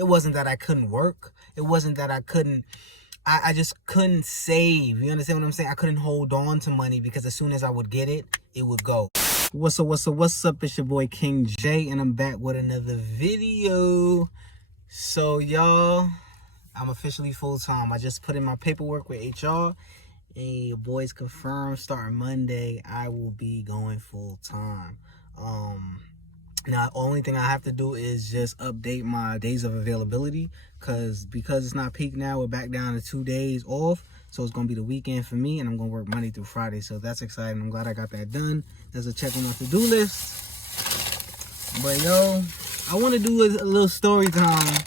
it wasn't that I couldn't work. It wasn't that I couldn't, I just couldn't save. You understand what I'm saying? I couldn't hold on to money because as soon as I would get it, it would go. What's up? It's your boy King J, and I'm back with another video. So y'all, I'm officially full-time. I just put in my paperwork with HR, and your boy's confirmed starting Monday. I will be going full-time. Now, the only thing I have to do is just update my days of availability because it's not peak now, we're back down to 2 days off. So it's going to be the weekend for me, and I'm going to work Monday through Friday. So that's exciting. I'm glad I got that done. There's a check on my to-do list. But, yo, I want to do a little story time.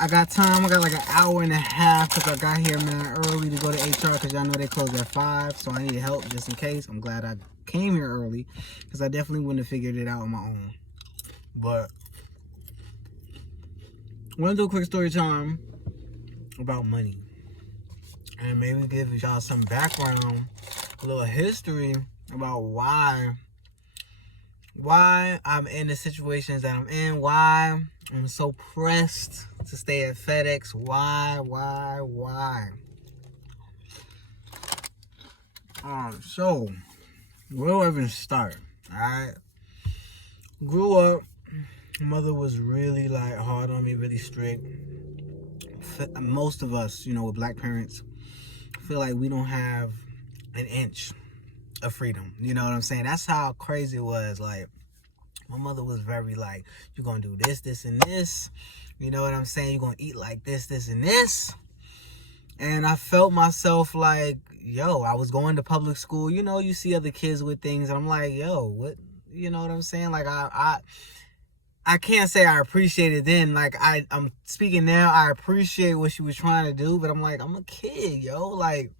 I got time. I got like an hour and a half because I got here, man, early to go to HR because y'all know they close at 5. So I needed help just in case. I'm glad I came here early because I definitely wouldn't have figured it out on my own. But I want to do a quick story time about money. And maybe give y'all some background, a little history about why I'm in the situations that I'm in, why I'm so pressed to stay at FedEx, why. So, where do I even start, alright? Grew up, mother was really like hard on me, really strict. Most of us, you know, with black parents, feel like we don't have an inch of freedom. You know what I'm saying? That's how crazy it was. Like, my mother was very like, you're gonna do this, this, and this. You know what I'm saying? You're gonna eat like this, this, and this. And I felt myself like, yo, I was going to public school. You know, you see other kids with things, and I'm like, yo, what? You know what I'm saying? Like, I can't say I appreciate it then. Like, I'm speaking now, I appreciate what she was trying to do, but I'm like, I'm a kid, yo. Like,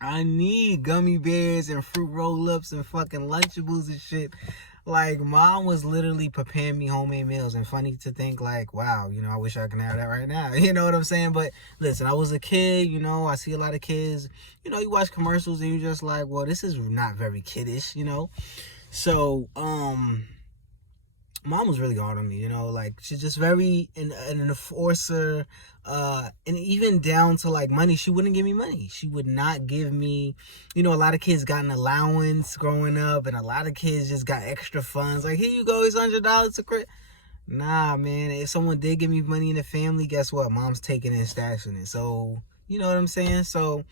I need gummy bears and fruit roll-ups and fucking Lunchables and shit. Like, mom was literally preparing me homemade meals. And funny to think, like, wow, you know, I wish I could have that right now. You know what I'm saying? But listen, I was a kid, you know, I see a lot of kids. You know, you watch commercials and you're just like, well, this is not very kiddish, you know? So, mom was really hard on me, you know, like, she's just very an enforcer, and even down to like money. She wouldn't give me money. She would not give me, you know, a lot of kids got an allowance growing up, and a lot of kids just got extra funds. Like, here you go, it's $100 to credit. Nah, man, if someone did give me money in the family, guess what? Mom's taking it and stashing it. So, you know what I'm saying? So,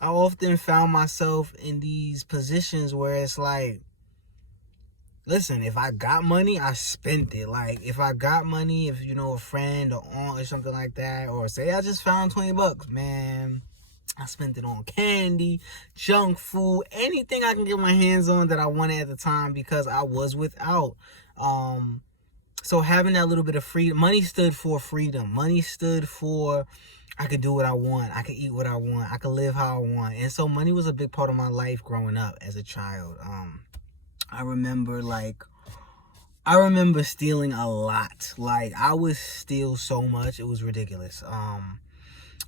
I often found myself in these positions where it's like, listen, if I got money, I spent it. Like, if I got money, if, you know, a friend or aunt or something like that, or say I just found $20, man, I spent it on candy, junk food, anything I can get my hands on that I wanted at the time because I was without. So having that little bit of freedom, money stood for freedom. Money stood for I could do what I want. I could eat what I want. I could live how I want. And so money was a big part of my life growing up as a child. I remember stealing a lot. Like, I would steal so much, it was ridiculous.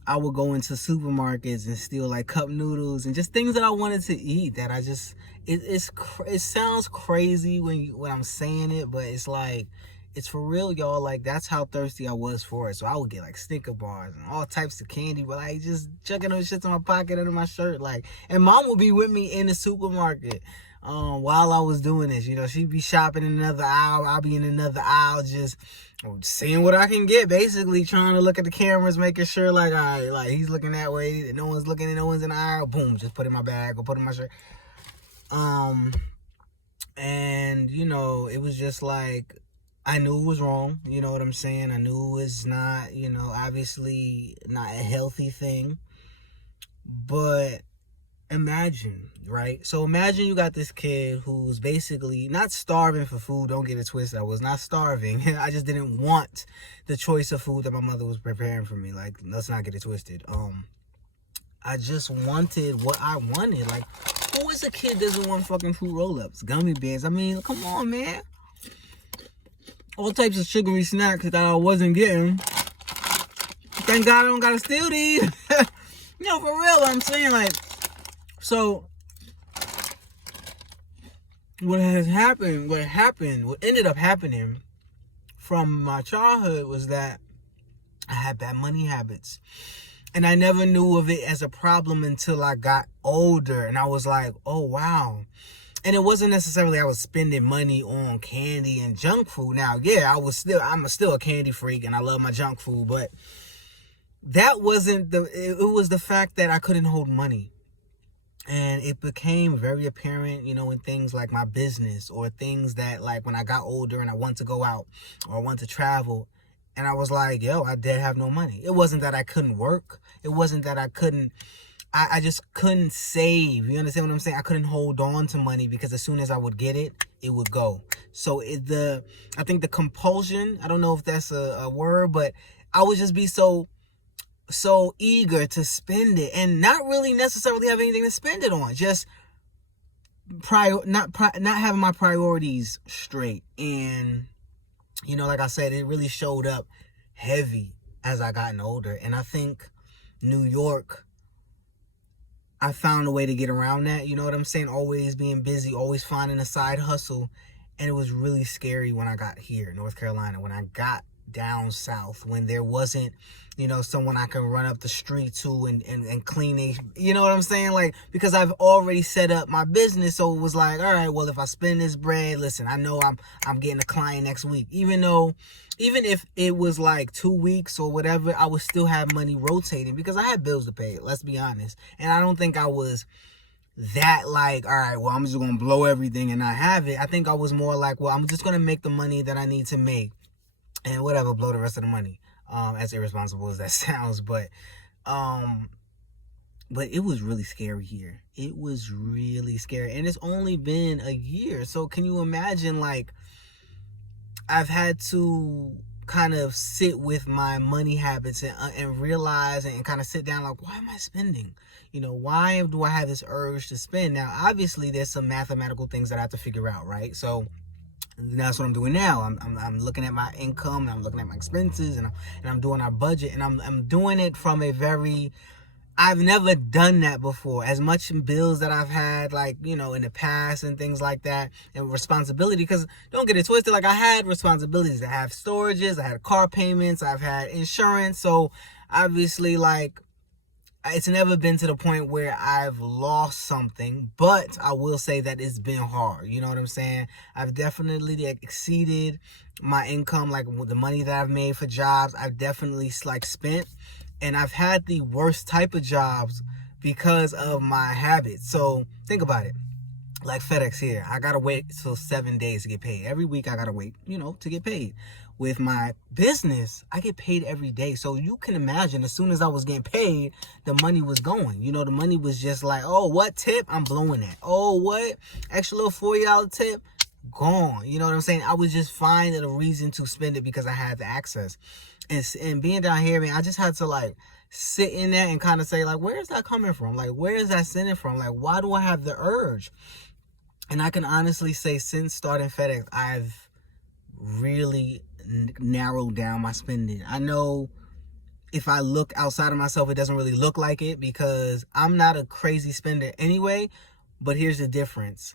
I would go into supermarkets and steal like cup noodles and just things that I wanted to eat that I just, it sounds crazy when I'm saying it, but it's like, it's for real, y'all. Like, that's how thirsty I was for it. So I would get like Snicker bars and all types of candy, but like just chucking those shits in my pocket under my shirt. Like, and mom would be with me in the supermarket while I was doing this. You know, she'd be shopping in another aisle, I'll be in another aisle, just seeing what I can get, basically trying to look at the cameras, making sure like, all right, like, he's looking that way, no one's looking, no one's in the aisle, boom, just put it in my bag or put it in my shirt. And you know, it was just like, I knew it was wrong, you know what I'm saying? I knew it was not, you know, obviously not a healthy thing. But imagine, right? So imagine you got this kid who's basically not starving for food. Don't get it twisted. I was not starving. I just didn't want the choice of food that my mother was preparing for me. Like, let's not get it twisted. I just wanted what I wanted. Like, who is a kid that doesn't want fucking fruit roll-ups, gummy bears? I mean, come on, man. All types of sugary snacks that I wasn't getting. Thank God I don't gotta steal these. You know, for real, I'm saying, like, so what ended up happening from my childhood was that I had bad money habits. And I never knew of it as a problem until I got older. And I was like, oh, wow. And it wasn't necessarily I was spending money on candy and junk food. Now, yeah, I'm still a candy freak and I love my junk food. But that wasn't it was the fact that I couldn't hold money. And it became very apparent, in things like my business or things that, like, when I got older and I wanted to go out or I wanted to travel. And I was like, yo, I did have no money. It wasn't that I couldn't work. It wasn't that I couldn't. I just couldn't save. You understand what I'm saying? I couldn't hold on to money because as soon as I would get it, it would go. So I think the compulsion, I don't know if that's a word, but I would just be so eager to spend it and not really necessarily have anything to spend it on. Just not having my priorities straight. And like I said, it really showed up heavy as I gotten older. And I think New York, I found a way to get around that. You know what I'm saying? Always being busy, always finding a side hustle. And it was really scary when I got here, North Carolina, when I got down south, when there wasn't, someone I can run up the street to and clean a, you know what I'm saying? Like, because I've already set up my business. So it was like, all right, well, if I spend this bread, listen, I know I'm getting a client next week. Even if it was like 2 weeks or whatever, I would still have money rotating because I had bills to pay, let's be honest. And I don't think I was that like, all right, well, I'm just going to blow everything and not have it. I think I was more like, well, I'm just going to make the money that I need to make and whatever, blow the rest of the money. As irresponsible as that sounds, but it was really scary here. It was really scary, and it's only been a year. So can you imagine? Like, I've had to kind of sit with my money habits and realize and kind of sit down. Like, why am I spending? Why do I have this urge to spend? Now, obviously, there's some mathematical things that I have to figure out, right? So that's what I'm doing now. I'm looking at my income and I'm looking at my expenses and I'm doing our budget, and I'm doing it from I've never done that before. As much bills that I've had, like, in the past and things like that, and responsibility, because don't get it twisted, like, I had responsibilities. I have storages, I had car payments, I've had insurance. So obviously, like, it's never been to the point where I've lost something, but I will say that it's been hard. You know what I'm saying? I've definitely exceeded my income, like the money that I've made for jobs. I've definitely spent, and I've had the worst type of jobs because of my habits. So think about it. Like FedEx here, I gotta wait till 7 days to get paid. Every week I gotta wait, to get paid. With my business, I get paid every day. So you can imagine, as soon as I was getting paid, the money was going. The money was just like, oh, what tip? I'm blowing that. Oh, what? Extra little $40 tip? Gone. You know what I'm saying? I was just finding a reason to spend it because I had the access. And being down here, man, I just had to sit in that and kind of say, like, where is that coming from? Like, where is that stemming from? Like, why do I have the urge? And I can honestly say, since starting FedEx, I've really narrowed down my spending. I know if I look outside of myself, it doesn't really look like it because I'm not a crazy spender anyway. But here's the difference.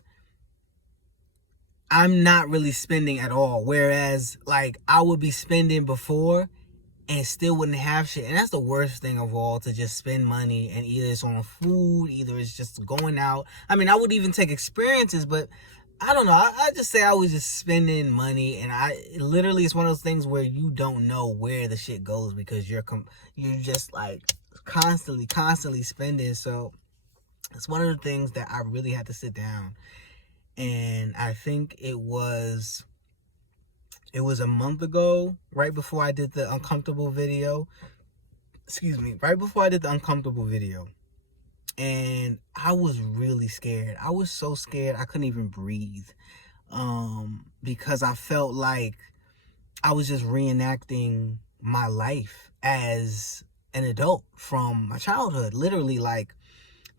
I'm not really spending at all. Whereas, like, I would be spending before and still wouldn't have shit. And that's the worst thing of all, to just spend money and either it's on food, either it's just going out. I mean, I would even take experiences, but I don't know. I just say I was just spending money, and literally, it's one of those things where you don't know where the shit goes because you're just like constantly spending. So it's one of the things that I really had to sit down, and I think it was a month ago, right before I did the uncomfortable video. Right before I did the uncomfortable video. And I was really scared. I was so scared I couldn't even breathe. Because I felt like I was just reenacting my life as an adult from my childhood. Literally, like,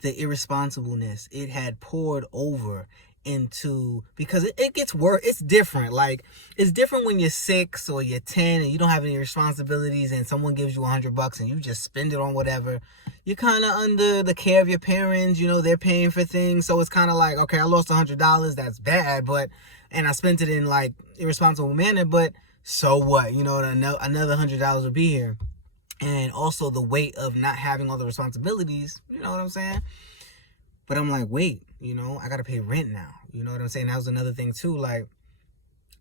the irresponsibleness, it had poured over into, because it gets worse. It's different. Like, it's different when you're 6 or you're 10 and you don't have any responsibilities and someone gives you $100 and you just spend it on whatever. You're kind of under the care of your parents, they're paying for things. So it's kind of like, okay, I lost $100. That's bad. And I spent it in like irresponsible manner, but so what? Another $100 will be here. and also the weight of not having all the responsibilities, you know what I'm saying? But I'm like, wait, I gotta pay rent now. You know what I'm saying? That was another thing too. Like,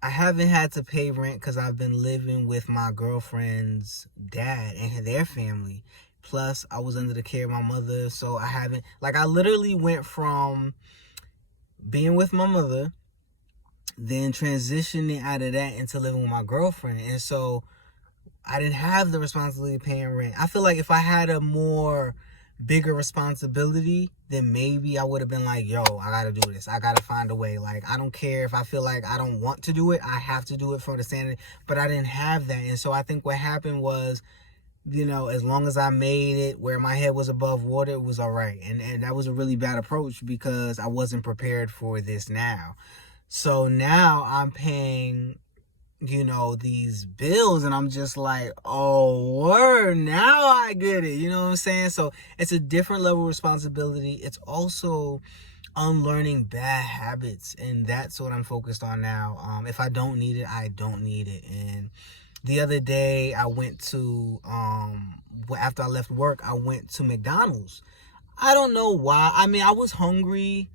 I haven't had to pay rent because I've been living with my girlfriend's dad and their family. Plus, I was under the care of my mother, so I haven't, like, I literally went from being with my mother, then transitioning out of that into living with my girlfriend. And so I didn't have the responsibility of paying rent. I feel like if I had a more bigger responsibility, then maybe I would have been like, yo, I gotta do this. I gotta find a way. Like, I don't care if I feel like I don't want to do it. I have to do it for the sanity. But I didn't have that. And so I think what happened was, as long as I made it where my head was above water, it was all right. And that was a really bad approach because I wasn't prepared for this now. So now I'm paying, these bills, and I'm just like, oh, word, now I get it. You know what I'm saying? So it's a different level of responsibility. It's also unlearning bad habits, and that's what I'm focused on now. If I don't need it, I don't need it. And the other day I went to, after I left work, I went to McDonald's. I don't know why. I mean, I was hungry,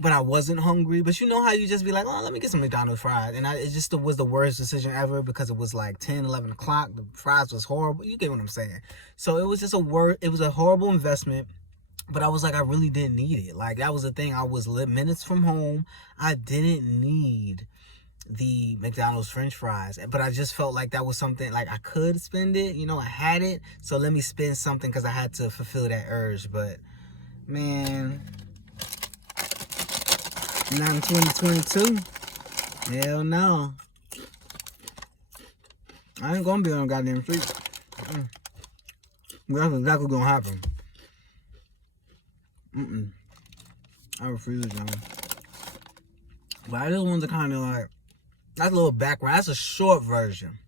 but I wasn't hungry. But you know how you just be like, oh, let me get some McDonald's fries. And it just was the worst decision ever because it was like 10, 11 o'clock. The fries was horrible. You get what I'm saying? So it was just it was a horrible investment. But I was like, I really didn't need it. Like, that was the thing. I was minutes from home. I didn't need the McDonald's French fries. But I just felt like that was something, like, I could spend it. I had it. So let me spend something because I had to fulfill that urge. But, man, not in 2022. Hell no. I ain't gonna be on the goddamn street. That's exactly gonna happen. I refuse, y'all. But I just wanted to kind of like, that's a little background. That's a short version.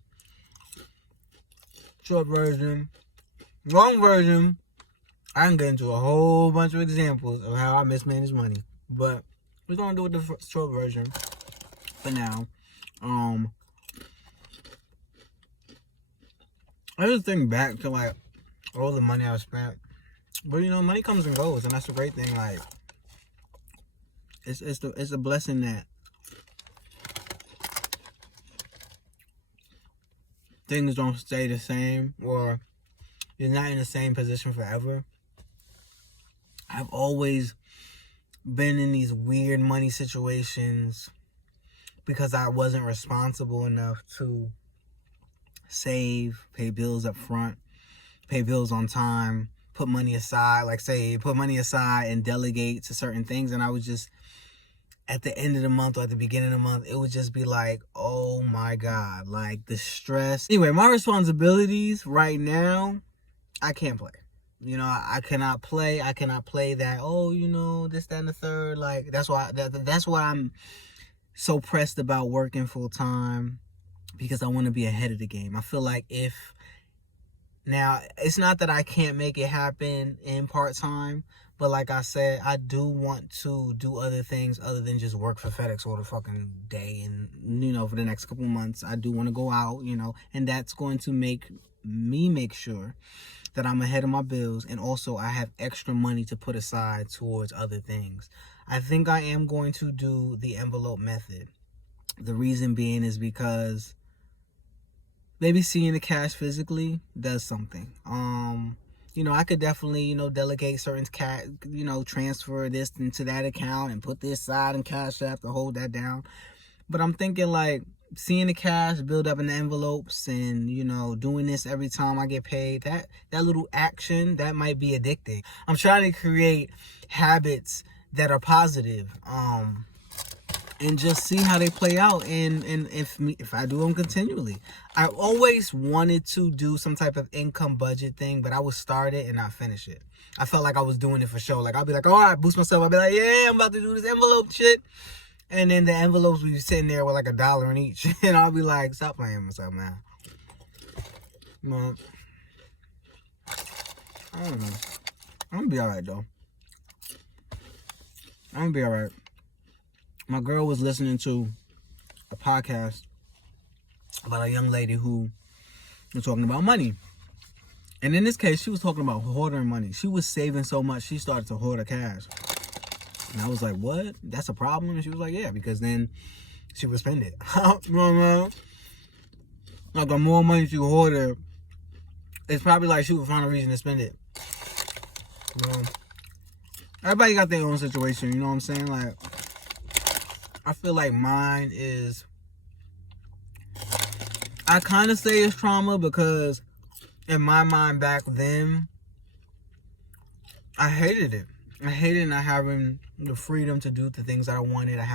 Long version, I can get into a whole bunch of examples of how I mismanage money. But we're gonna do it the short version for now. I just think back to like all the money I've spent. But money comes and goes, and that's the great thing. Like, it's a blessing that things don't stay the same, or you're not in the same position forever. I've always been in these weird money situations because I wasn't responsible enough to save, pay bills up front, pay bills on time, put money aside, put money aside and delegate to certain things. And I would just, at the end of the month or at the beginning of the month, it would just be like, oh my God, like the stress. Anyway, my responsibilities right now, I can't play. I cannot play. I cannot play that, this, that, and the third. Like, that's why I'm so pressed about working full time, because I want to be ahead of the game. I feel like now, it's not that I can't make it happen in part-time, but like I said, I do want to do other things other than just work for FedEx all the fucking day. And, for the next couple months, I do want to go out, and that's going to make me make sure that I'm ahead of my bills. And also I have extra money to put aside towards other things. I think I am going to do the envelope method. The reason being is because maybe seeing the cash physically does something. I could definitely, delegate certain cash, transfer this into that account and put this side in Cash App to hold that down. But I'm thinking like seeing the cash build up in the envelopes and, doing this every time I get paid, that little action, that might be addicting. I'm trying to create habits that are positive. And just see how they play out, and if I do them continually. I always wanted to do some type of income budget thing, but I would start it and not finish it. I felt like I was doing it for show. Like, I'll be like, all right, boost myself. I'll be like, yeah, I'm about to do this envelope shit. And then the envelopes would be sitting there with like $1 in each. And I'll be like, stop playing with myself, man. Well, I don't know. I'm gonna be all right, though. I'm gonna be all right. My girl was listening to a podcast about a young lady who was talking about money. And in this case, she was talking about hoarding money. She was saving so much, she started to hoard her cash. And I was like, what? That's a problem? And she was like, yeah, because then she would spend it. You know what I mean? Like, the more money she hoarded, it's probably like she would find a reason to spend it. You know? Everybody got their own situation, you know what I'm saying? Like, I feel like mine is, I kind of say it's trauma because in my mind back then, I hated it. I hated not having the freedom to do the things that I wanted. I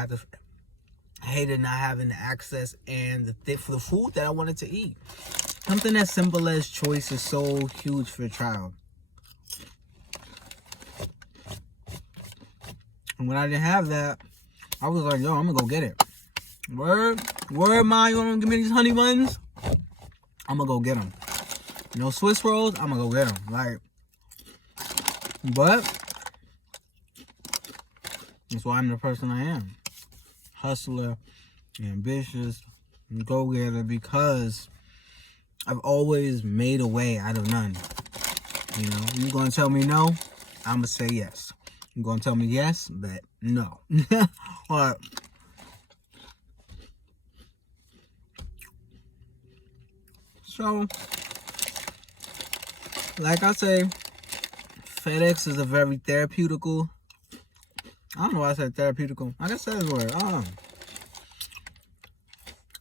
hated not having the access and for the food that I wanted to eat. Something as simple as choice is so huge for a child. And when I didn't have that, I was like, yo, I'm gonna go get it. Word, Ma, you wanna give me these honey buns? I'm gonna go get them. No Swiss rolls, I'm gonna go get them. Like, but that's why I'm the person I am. Hustler, ambitious, go-getter, because I've always made a way out of none. You know, you gonna tell me no, I'm gonna say yes. You gonna tell me yes, but no. Alright. So, like I say, FedEx is a very therapeutical. I don't know why I said therapeutical. I just said this word. I don't know.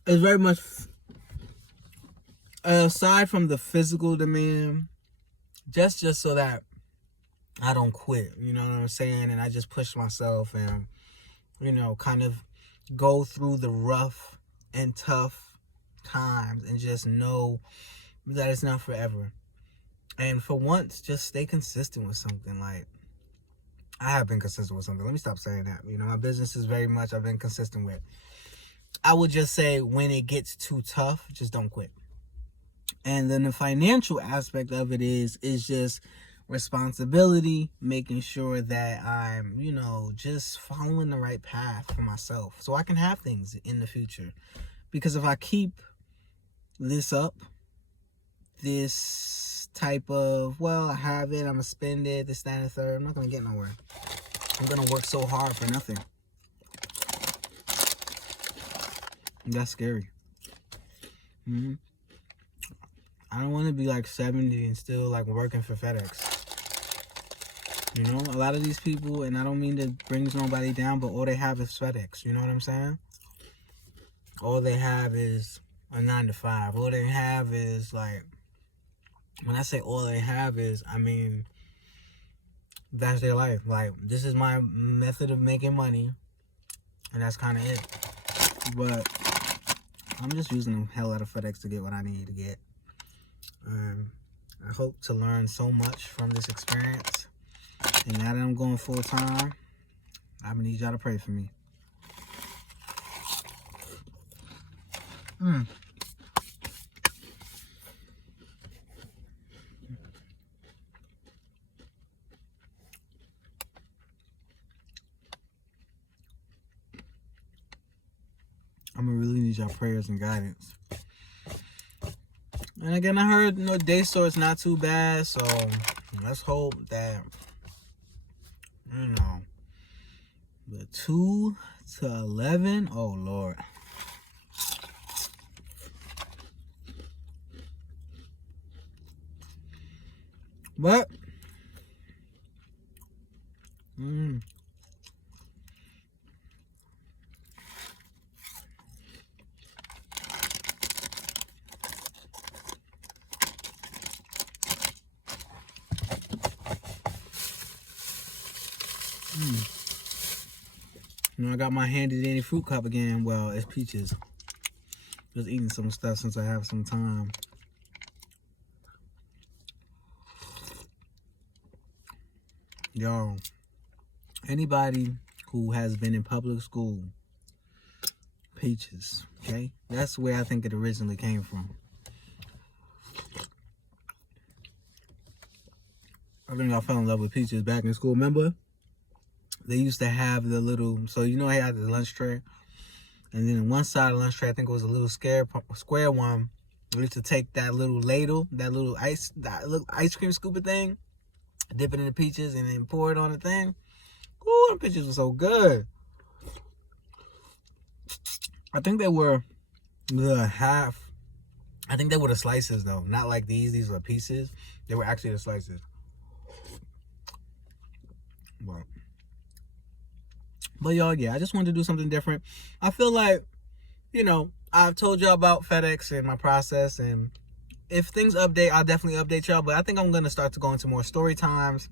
It's very much, aside from the physical demand, just so that I don't quit. You know what I'm saying? And I just push myself and, you know, kind of go through the rough and tough times and just know that it's not forever. And for once, just stay consistent with something. Like, I have been consistent with something. Let me stop saying that. You know, my business is very much I've been consistent with. I would just say when it gets too tough, just don't quit. And then the financial aspect of it is just responsibility, making sure that I'm, you know, just following the right path for myself so I can have things in the future. Because if I keep this up, this type of, well, I have it, I'm going to spend it, this, that, and the third, I'm not going to get nowhere. I'm going to work so hard for nothing. And that's scary. Mm-hmm. I don't want to be like 70 and still like working for FedEx. You know, a lot of these people, and I don't mean to bring nobody down, but all they have is FedEx. You know what I'm saying? All they have is a 9-to-5. All they have is like, when I say all they have is, I mean, that's their life. Like, this is my method of making money, and that's kind of it. But I'm just using the hell out of FedEx to get what I need to get. I hope to learn so much from this experience. And now that I'm going full time, I'm gonna need y'all to pray for me. I'm gonna really need y'all prayers and guidance. And again, I heard, you know, day store's not too bad, so let's hope that, you know, the 2 to 11, oh Lord. But, you know, I got my handy dandy fruit cup again. Well, it's peaches. Just eating some stuff since I have some time. Yo, anybody who has been in public school, peaches, okay? That's where I think it originally came from. I think I fell in love with peaches back in school. Remember? They used to have the little, so you know I had the lunch tray. And then on one side of the lunch tray, I think it was a little square one. We used to take that little ladle, that little ice cream scooper thing, dip it in the peaches, and then pour it on the thing. Ooh, the peaches were so good. I think they were the half. I think they were the slices though, not like these. These were pieces. They were actually the slices. But y'all, yeah, I just wanted to do something different. I feel like, you know, I've told y'all about FedEx and my process, and if things update, I'll definitely update y'all. But I think I'm gonna start to go into more story times.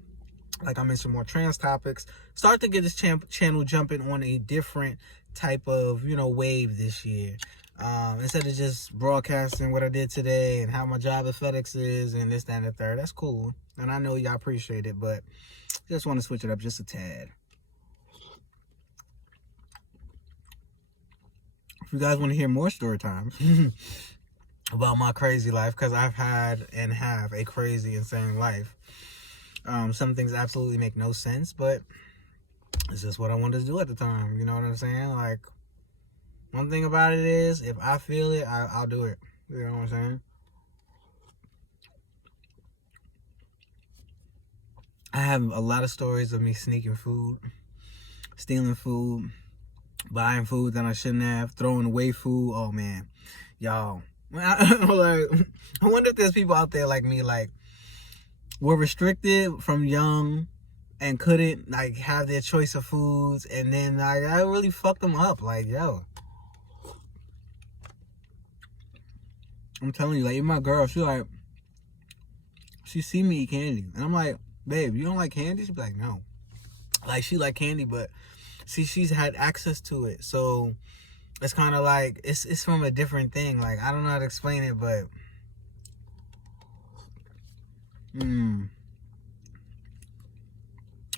Like I mentioned, more trans topics. Start to get this channel jumping on a different type of, you know, wave this year. Instead of just broadcasting what I did today and how my job at FedEx is and this, that, and the third. That's cool. And I know y'all appreciate it, but just want to switch it up just a tad. If you guys want to hear more story times about my crazy life, because I've had and have a crazy, insane life. Some things absolutely make no sense, but it's just what I wanted to do at the time. You know what I'm saying? Like, one thing about it is, if I feel it, I'll do it. You know what I'm saying? I have a lot of stories of me sneaking food, stealing food, buying food that I shouldn't have, throwing away food. Oh man, y'all. I wonder if there's people out there like me, like, were restricted from young and couldn't like have their choice of foods, and then like I really fucked them up. Like, yo, I'm telling you, like, even my girl, she see me eat candy, and I'm like, babe, you don't like candy? She'd be like, no. Like, she like candy, but see, she's had access to it, so it's kind of like it's from a different thing. Like, I don't know how to explain it, but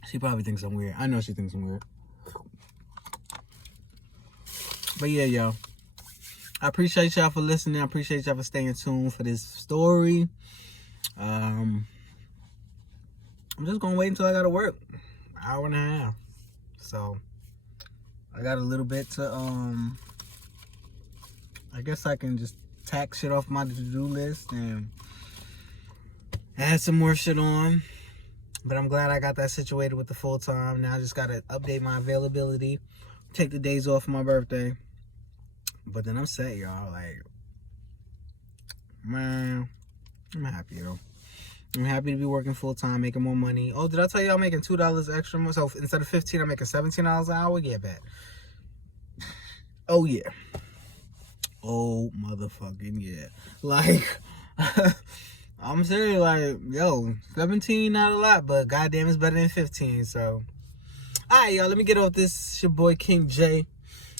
she probably thinks I'm weird. I know she thinks I'm weird. But yeah, yo, I appreciate y'all for listening. I appreciate y'all for staying tuned for this story. I'm just gonna wait until I gotta work. An hour and a half. So I got a little bit to I guess I can just tack shit off my to-do list and add some more shit on. But I'm glad I got that situated with the full time. Now I just gotta update my availability, take the days off for my birthday. But then I'm set, y'all. Like, man, I'm happy, though. I'm happy to be working full time, making more money. Oh, did I tell you I'm making $2 extra more? So instead of $15, I'm making $17 an hour? Yeah, bet. Oh, yeah. Oh, motherfucking yeah. Like, I'm serious, like, yo, 17, not a lot, but goddamn, it's better than 15, so. Alright, y'all, let me get off this. It's your boy, King J.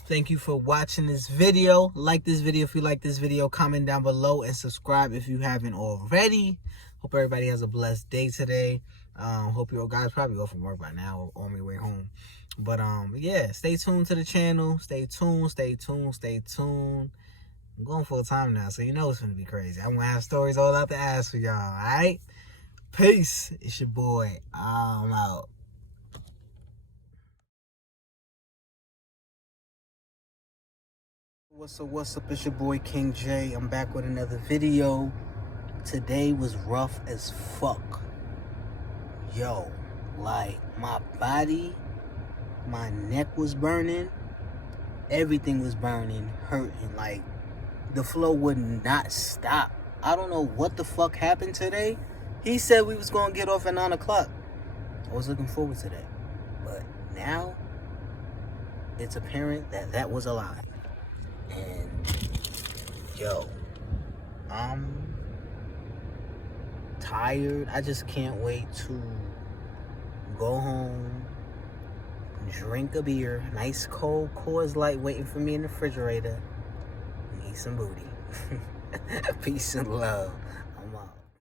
Thank you for watching this video. Like this video if you like this video. Comment down below and subscribe if you haven't already. Hope everybody has a blessed day today. Hope you guys probably go from work by now or on your way home. But, yeah, stay tuned to the channel. Stay tuned, stay tuned, stay tuned. I'm going full time now, so you know it's going to be crazy. I'm going to have stories all out the ass for y'all, all right? Peace. It's your boy. I'm out. What's up? It's your boy, King J. I'm back with another video. Today was rough as fuck. Yo, like, my body, my neck was burning. Everything was burning, hurting. Like, the flow would not stop. I don't know what the fuck happened today. He said we was gonna get off at 9 o'clock. I was looking forward to that. But now, it's apparent that that was a lie. And, yo, I'm tired. I just can't wait to go home, drink a beer, nice cold Coors Light waiting for me in the refrigerator, and eat some booty. Peace and love.